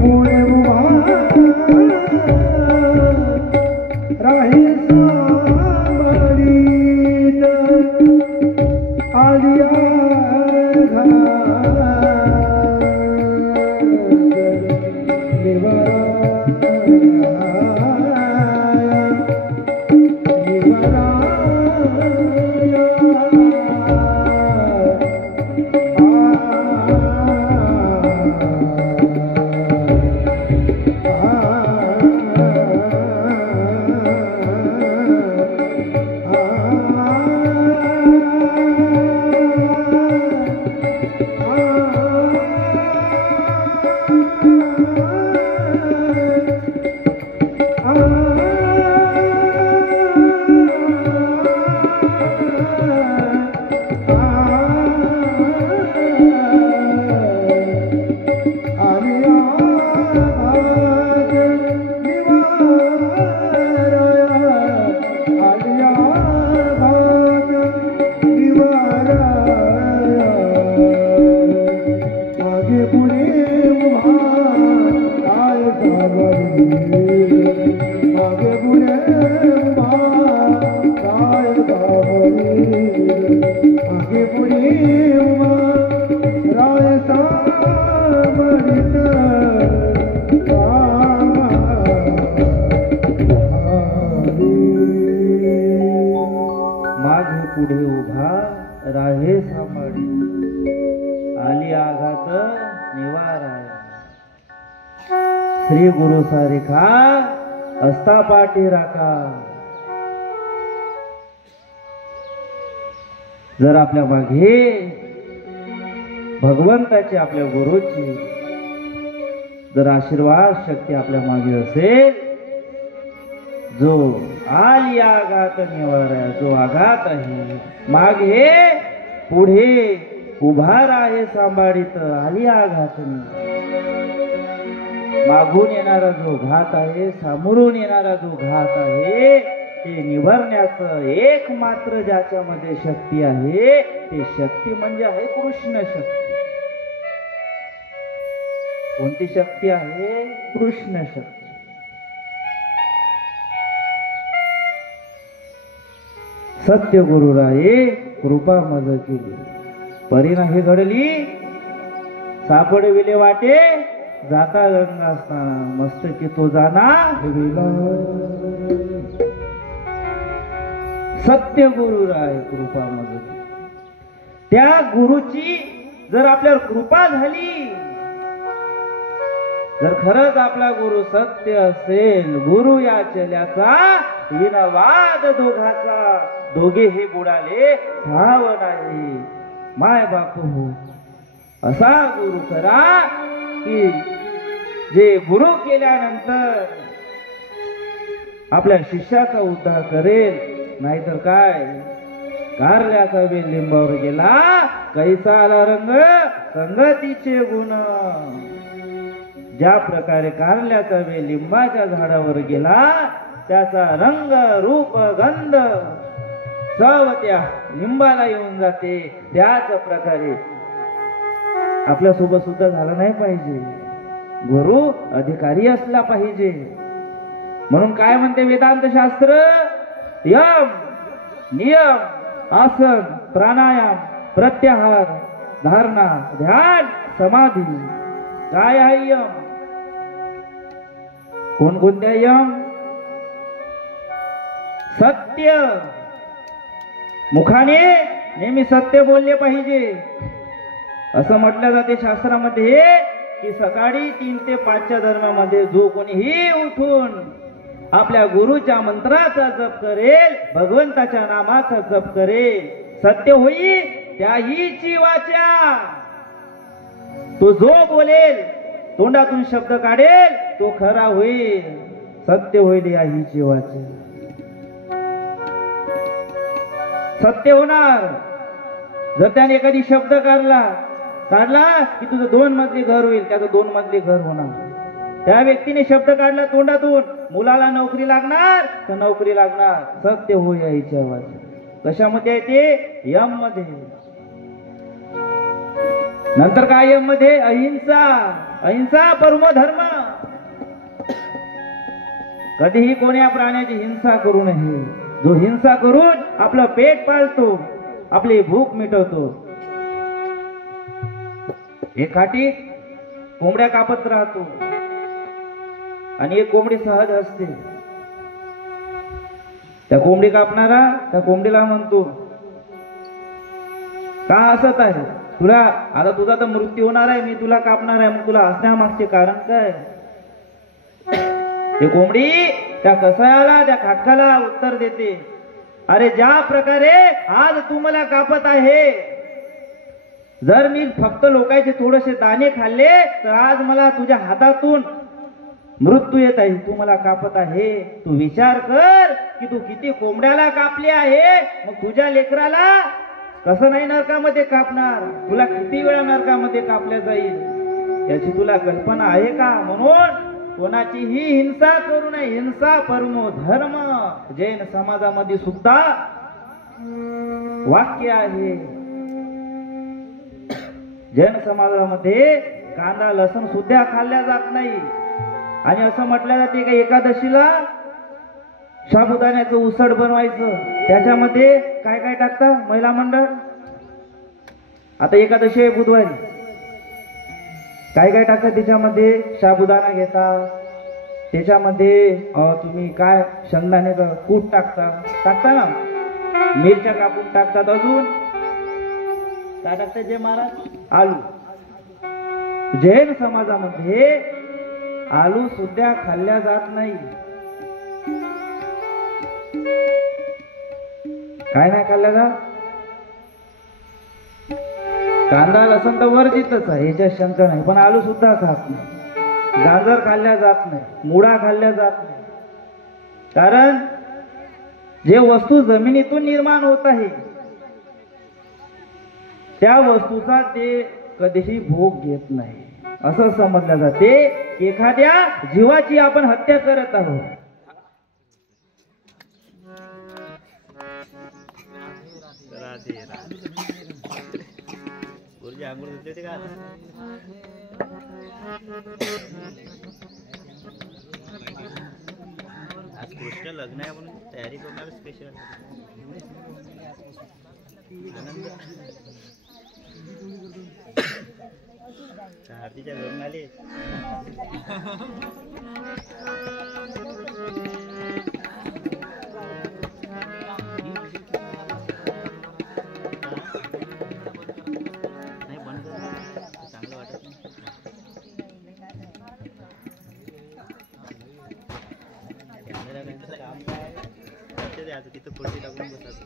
पुढे उभा राही सावळीत आलिया पुढे उभा राहे सांभाळी आली आघात निवाराया श्री गुरु सारिखा असता पाठी राखा। जर आपल्या मागे भगवंताची आपल्या गुरुची जर आशीर्वाद शक्ती आपल्या मागे असेल, जो आली आघात निवाराया, जो आघात आहे मागे पुढे उभा राहे सांभाळीत आली आघात मागून येणारा जो घात आहे, सामोरून येणारा जो घात आहे, ते निवारण्याचं एकमात्र ज्याच्यामध्ये शक्ती आहे ते शक्ती म्हणजे आहे कृष्ण शक्ती। कोणती शक्ती आहे? कृष्ण शक्ती। सत्य गुरुराये कृपा मज केली, परिणा हे घडली सापडविले वाटे जाता गंगा स्नाना, मस्तकी तो जाना सत्य गुरुराय कृपा मज केली। त्या गुरुची जर आपल्यावर कृपा झाली, जर खरंच आपला गुरु सत्य असेल, गुरु या चल्याचा विनवाद दोघाचा, दोघे हे बुडाले ठाव नाही। माय बापू असा गुरु करा की जे गुरु केल्यानंतर आपल्या शिष्याचा उद्धार करेल। नाहीतर काय, कारल्याचा वेल लिंबावर गेला कैसा आला रंग संगतीचे गुण। ज्या प्रकारे कारल्याचा वेल लिंबाच्या झाडावर गेला, त्याचा रंग रूप गंध सर्व त्या लिंबाला येऊन जाते, त्याच प्रकारे आपल्या सोबत सुद्धा झालं नाही पाहिजे। गुरु अधिकारी असला पाहिजे। म्हणून काय म्हणते वेदांत शास्त्र? यम नियम आसन प्राणायाम प्रत्याहार धारणा ध्यान समाधी। काय आहे यम? कोणकोणत्या यम? सत्य, मुखाने नेहमी सत्य बोलले पाहिजे। असं म्हटलं जाते शास्त्रामध्ये की सकाळी 3 ते 5च्या दरम्यानमध्ये जो कोणीही उठून आपल्या गुरुच्या मंत्राचा जप करेल, भगवंताच्या नामाचा जप करेल, सत्य होईल त्याहीची वाचा। तो जो बोलेल, तोंडातून शब्द काढेल, तो खरा होईल, सत्य होईल याहीची वाचा। सत्य होणार। जर त्याने एखादी शब्द काढला की तुझं 2 मजली घर होईल, त्याचं 2 मजली घर होणार। त्या व्यक्तीने शब्द काढला तोंडातून, मुलाला नोकरी लागणार तर नोकरी लागणार, सत्य हो यायची आवाज। कशामध्ये आहे ते? यम मध्ये। नंतर काय यम मध्ये? अहिंसा। अहिंसा परमो धर्म. कधीही कोण्या प्राण्याची हिंसा करू नये. जो हिंसा करून आपलं पेट पाळतो, आपली भूक मिटवतो. एकाठी कोंबड्या कापत राहतो आणि एक कोंबडी सहज असते. त्या कोंबडी कापणारा त्या कोंबडीला म्हणतो, का हसत आहे तुला? आता तुझा तर मृत्यू होणार आहे, मी तुला कापणार आहे, मग तुला हसण्यामागचे कारण काय? ते कोंबडी त्या कसायाला, त्या खाटकाला उत्तर देते, अरे ज्या प्रकारे आज तू मला कापत आहे, जर मी फक्त लोकांचे थोडेसे दाणे खाल्ले तर आज मला तुझ्या हातातून मृत्यू येत आहे. तू मला कापत आहे. तू विचार कर की तू किती कोंबड्याला कापले आहे, मग तुझ्या लेकराला कसं नाही नरकामध्ये कापणार? तुला किती वेळा नरकामध्ये कापल्या जाईल याची तुला कल्पना आहे का? म्हणून कोणाचीही हिंसा करू नये. हिंसा परमो धर्म. जैन समाजामध्ये सुद्धा वाक्य आहे. जैन समाजामध्ये कांदा लसूण सुद्धा खाल्ल्या जात नाही. आणि असं म्हटलं जाते की एकादशीला साबुदाण्याचं उसळ बनवायचं, त्याच्यामध्ये काय काय टाकतात महिला मंडळ? आता एकादशी आहे बुधवारी, काय काय टाकतात त्याच्यामध्ये? साबुदाणा घेतात, त्याच्यामध्ये तुम्ही काय शेंगदाण्याचं कूट टाकता ना, मिरच्या कापून टाकतात, अजून काय टाकतात जे महाराज? आलू. जैन समाजामध्ये आलू सुद्धा खाल्ल्या जात नाही. काय नाही खाल्ल्या जात? कांदा लसूण तर वर्जितच आहे, याच्यात शंका नाही, पण आलू सुद्धा खात नाही. गाजर खाल्ल्या जात नाही, मुळा खाल्ल्या जात नाही. कारण जे वस्तू जमिनीतून निर्माण होत आहे त्या वस्तूचा ते कधीही भोग घेत नाही. असं समजलं जाते की एखाद्या जीवाची आपण हत्या करत आहोत. आज कृष्ण लग्न आहे म्हणून तयारी करणार स्पेशल. आरतीच्या घरून आले. नाही बंद चांगलं वाटत नाही. कॅमेरा काम काय आता तिथं पुढची टाकून बसायचं.